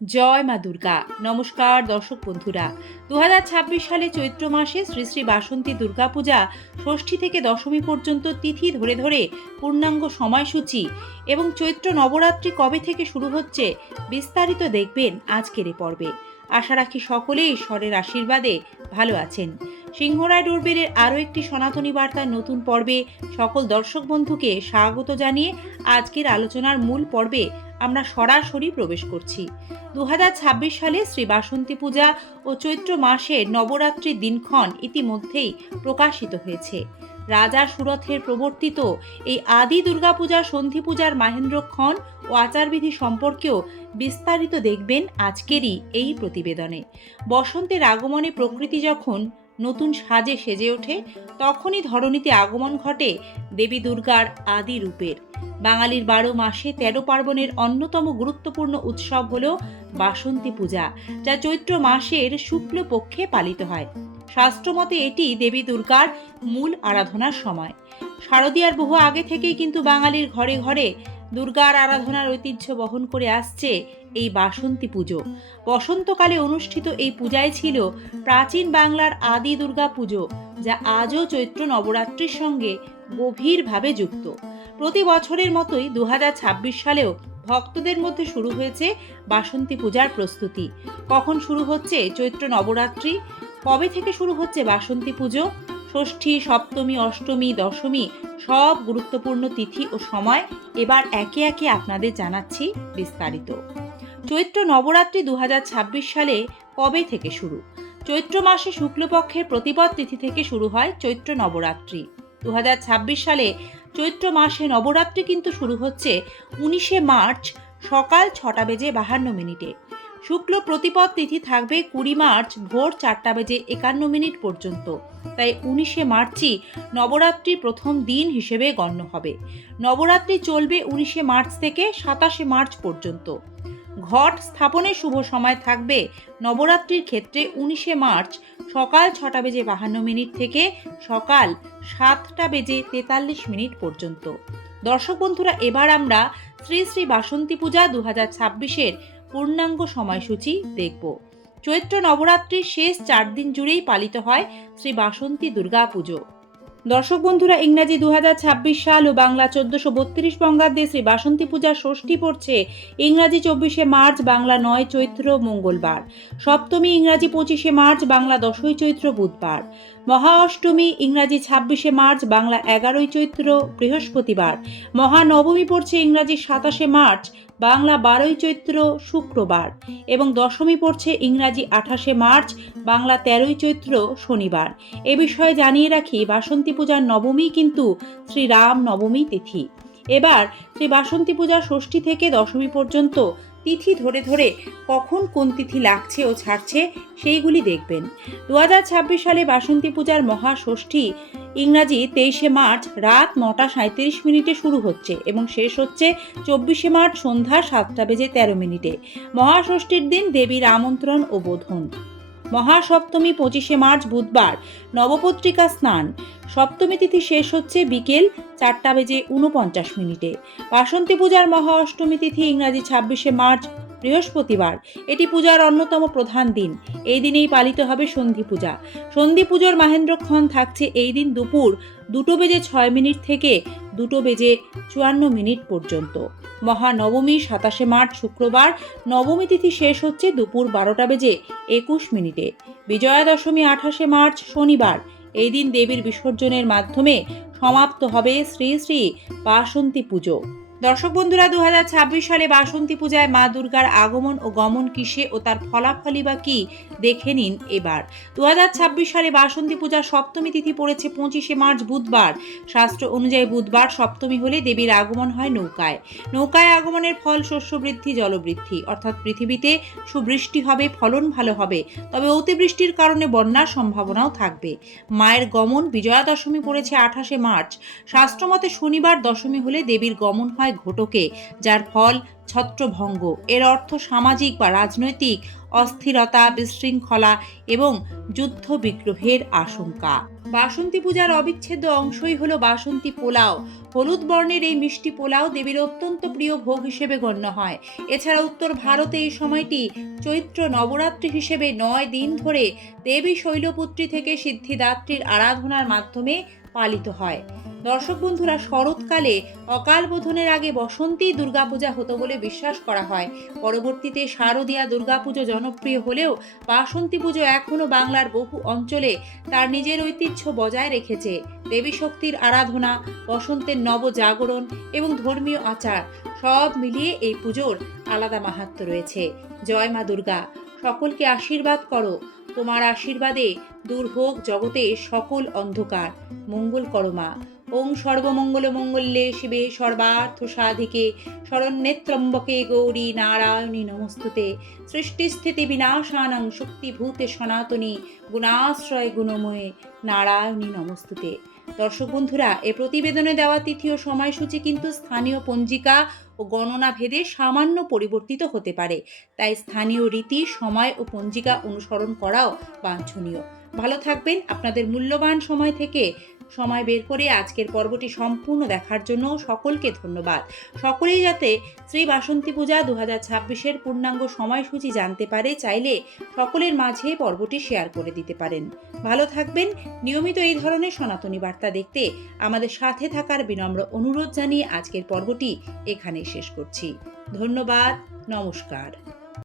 জয় মা দুর্গা। নমস্কার দর্শক বন্ধুরা। 2026 সালে চৈত্র মাসে শ্রী শ্রী বাসন্তী দুর্গাপূজা ষষ্ঠী থেকে দশমী পর্যন্ত তিথি ধরে ধরে পূর্ণাঙ্গ সময়সূচি এবং চৈত্র নবরাত্রি কবে থেকে শুরু হচ্ছে বিস্তারিত দেখবেন আজকের এ পর্বে। আশা রাখি সকলেই ঈশ্বরের আশীর্বাদে ভালো আছেন। সিংহরায় ডোরবেলের আরও একটি সনাতনী বার্তার নতুন পর্বে সকল দর্শক বন্ধুকে স্বাগত জানিয়ে আজকের আলোচনার মূল পর্বে আমরা সরাসরি প্রবেশ করছি। 2026 সালে শ্রী বাসন্তী পূজা ও চৈত্র মাসের নবরাত্রির দিনক্ষণ ইতিমধ্যেই প্রকাশিত হয়েছে। রাজা সুরথের প্রবর্তিত এই আদি দুর্গাপূজার সন্ধি পূজার মাহেন্দ্রক্ষণ ও আচারবিধি সম্পর্কেও বিস্তারিত দেখবেন আজকেরই এই প্রতিবেদনে। বসন্তের আগমনে প্রকৃতি যখন নতুন সাজে সেজে ওঠে, তখনই ধরণীতে আগমন ঘটে দেবী দুর্গার আদি রূপের। বাঙালির 12 মাসে 13 পার্বণের অন্যতম গুরুত্বপূর্ণ উৎসব হল বাসন্তী পূজা, যা চৈত্র মাসের শুক্লপক্ষে পালিত হয়। শাস্ত্রমতে এটি দেবী দুর্গার মূল আরাধনার সময়। শারদীয়ার বহু আগে থেকেই কিন্তু বাঙালির ঘরে ঘরে দুর্গার আরাধনার ঐতিহ্য বহন করে আসছে এই বাসন্তী পুজো। বসন্তকালে অনুষ্ঠিত এই পূজায় ছিল প্রাচীন বাংলার আদি দুর্গা পুজো, যা আজও চৈত্র নবরাত্রির সঙ্গে গভীরভাবে যুক্ত। প্রতি বছরের মতোই 2026 সালেও ভক্তদের মধ্যে শুরু হয়েছে বাসন্তী পূজার প্রস্তুতি। কখন শুরু হচ্ছে চৈত্র নবরাত্রি, কবে থেকে শুরু হচ্ছে বাসন্তী পুজো, ষষ্ঠী, সপ্তমী, অষ্টমী, দশমী সব গুরুত্বপূর্ণ তিথি ও সময় এবার একে একে আপনাদের জানাচ্ছি বিস্তারিত। চৈত্র নবরাত্রি 2026 সালে কবে থেকে শুরু? চৈত্র মাসে শুক্লপক্ষের প্রতিপদ তিথি থেকে শুরু হয় চৈত্র নবরাত্রি। 2026 সালে চৈত্র মাসে নবরাত্রি কিন্তু শুরু হচ্ছে 19শে মার্চ সকাল 6:52। শুক্ল প্রতিপদ তিথি থাকবে 20 মার্চ ভোর 4:51 পর্যন্ত। তাই 19শে মার্চই নবরাত্রির প্রথম দিন হিসেবে গণ্য হবে। নবরাত্রি চলবে 19শে মার্চ থেকে 27শে মার্চ পর্যন্ত। ঘট স্থাপনের শুভ সময় থাকবে নবরাত্রির ক্ষেত্রে 19শে মার্চ সকাল 6:52 থেকে সকাল 7:43 পর্যন্ত। দর্শক বন্ধুরা, এবার আমরা শ্রী শ্রী বাসন্তী পূজা 2026-এর পূর্ণাঙ্গ সময়সূচি দেখব। চৈত্র নবরাত্রির শেষ 4 দিন জুড়েই পালিত হয় শ্রী বাসন্তী দুর্গা পুজো। দর্শক বন্ধুরা, ইংরাজি 2026 সাল ও বাংলা 1432 বঙ্গাব্দে শ্রী বাসন্তী পূজার ষষ্ঠী পড়ছে ইংরাজি 24শে মার্চ, বাংলা 9 চৈত্র মঙ্গলবার। সপ্তমী ইংরাজি 25শে মার্চ, বাংলা 10ই চৈত্র বুধবার। মহা অষ্টমী ইংরাজি 26শে মার্চ, বাংলা 11ই চৈত্র বৃহস্পতিবার। মহানবমী পড়ছে ইংরাজি 27শে মার্চ, বাংলা 12ই চৈত্র শুক্রবার। এবং দশমী পড়ছে ইংরাজি 28শে মার্চ, বাংলা 13ই চৈত্র শনিবার। এ বিষয়ে জানিয়ে রাখি, বাসন্তী পূজার নবমী কিন্তু শ্রীরাম নবমী তিথি। এবার শ্রী বাসন্তী পূজা ষষ্ঠী থেকে দশমী পর্যন্ত তিথি ধরে ধরে কখন কোন তিথি লাগছে ও ছাড়ছে সেইগুলি দেখবেন। 2026 সালে বাসন্তী পূজার মহাষষ্ঠী ইংরাজি 23শে মার্চ রাত 9:37 শুরু হচ্ছে এবং শেষ হচ্ছে 24শে মার্চ সন্ধ্যা 7:13। মহাষষ্ঠীর দিন দেবীর আমন্ত্রণ ও বোধন। মহাসপ্তমী 25শে মার্চ বুধবার, নবপত্রিকা স্নান। সপ্তমী তিথি শেষ হচ্ছে বিকেল 4:49। বাসন্তী পূজার মহা অষ্টমী তিথি ইংরাজি 26শে মার্চ বৃহস্পতিবার। এটি পূজার অন্যতম প্রধান দিন। এই দিনেই পালিত হবে সন্ধি পূজা। সন্ধি পুজোর মাহেন্দ্রক্ষণ থাকছে এই দিন দুপুর 2:06 থেকে 2:54 পর্যন্ত। মহানবমী 27শে মার্চ শুক্রবার। নবমী তিথি শেষ হচ্ছে দুপুর 12:21। বিজয়া দশমী 28শে মার্চ শনিবার। এই দিন দেবীর বিসর্জনের মাধ্যমে সমাপ্ত হবে শ্রী শ্রী বাসন্তী পুজো। দর্শক বন্ধুরা, 2026 সালে বাসন্তী পূজায় মা দুর্গার আগমন ও গমন কিসে ও তার ফলাফলই বা কি দেখে নিন এবার। 2026 সালে বাসন্তী পূজার সপ্তমী তিথি পড়েছে 25শে মার্চ বুধবার। শাস্ত্র অনুযায়ী বুধবার সপ্তমী হলে দেবীর আগমন হয় নৌকায়। নৌকায় আগমনের ফল শস্য বৃদ্ধি, জলবৃদ্ধি, অর্থাৎ পৃথিবীতে সুবৃষ্টি হবে, ফলন ভালো হবে, তবে অতিবৃষ্টির কারণে বন্যার সম্ভাবনাও থাকবে। মায়ের গমন বিজয়া দশমী পড়েছে 28শে মার্চ। শাস্ত্রমতে শনিবার দশমী হলে দেবীর গমন হয় হয় ঘটকে, যার ফল ছত্রভঙ্গ। এর অর্থ সামাজিক বা রাজনৈতিক অস্থিরতা, বিশৃঙ্খলা এবং যুদ্ধ বিগ্রহের আশঙ্কা। বাসন্তী পূজার অবিচ্ছেদ্য অংশই হলো বাসন্তী পোলাও। হলুদ বর্ণের এই মিষ্টি পোলাও দেবীর অত্যন্ত প্রিয় ভোগ হিসেবে গণ্য হয়। এছাড়া উত্তর ভারতে এই সময়টি চৈত্র নবরাত্রি হিসেবে 9 দিন ধরে দেবী শৈলপুত্রী থেকে সিদ্ধিদাত্রীর আরাধনার মাধ্যমে পালিত হয়। দর্শক বন্ধুরা, শরৎকালে অকাল বোধনের আগে বসন্তী দুর্গাপূজা হতো বলে বিশ্বাস করা হয়। পরবর্তীতে শারদীয়া দুর্গাপুজো জনপ্রিয় হলেও বাসন্তী পুজো এখনও বাংলার বহু অঞ্চলে তার নিজের ঐতিহ্য বজায় রেখেছে। দেবী শক্তির আরাধনা, বসন্তের নবজাগরণ এবং ধর্মীয় আচার সব মিলিয়ে এই পুজোর আলাদা মাহাত্ম্য রয়েছে। জয় মা দুর্গা, সকলকে আশীর্বাদ করো। তোমার আশীর্বাদে দূর হোক জগতে সকল অন্ধকার। মঙ্গল করো মা। ওং সর্বমঙ্গল মঙ্গলে শিবে সর্বার্থ সাধিকে শরণ্যে ত্র্যম্বকে গৌরী নারায়ণী নমস্তুতে। সৃষ্টি স্থিতি বিনাশানং শক্তিভূতে সনাতনী গুণাশ্রয় গুণময়ে নারায়ণী নমস্তুতে। দর্শক বন্ধুরা, এ প্রতিবেদনে দেওয়া তিথি ও সময়সূচি কিন্তু স্থানীয় পঞ্জিকা ও গণনা ভেদে সামান্য পরিবর্তিত হতে পারে, তাই স্থানীয় রীতি, সময় ও পঞ্জিকা অনুসরণ করাও বাঞ্ছনীয়। ভালো থাকবেন। আপনাদের মূল্যবান সময় থেকে সময় বের করে আজকের পর্বটি সম্পূর্ণ দেখার জন্য সকলকে ধন্যবাদ। সকলেই যাতে শ্রী বাসন্তী পূজা 2026-এর পূর্ণাঙ্গ সময়সূচি জানতে পারে, চাইলে সকলের মাঝে পর্বটি শেয়ার করে দিতে পারেন। ভালো থাকবেন। নিয়মিত এই ধরনের সনাতনী বার্তা দেখতে আমাদের সাথে থাকার বিনম্র অনুরোধ জানিয়ে আজকের পর্বটি এখানেই শেষ করছি। ধন্যবাদ। নমস্কার।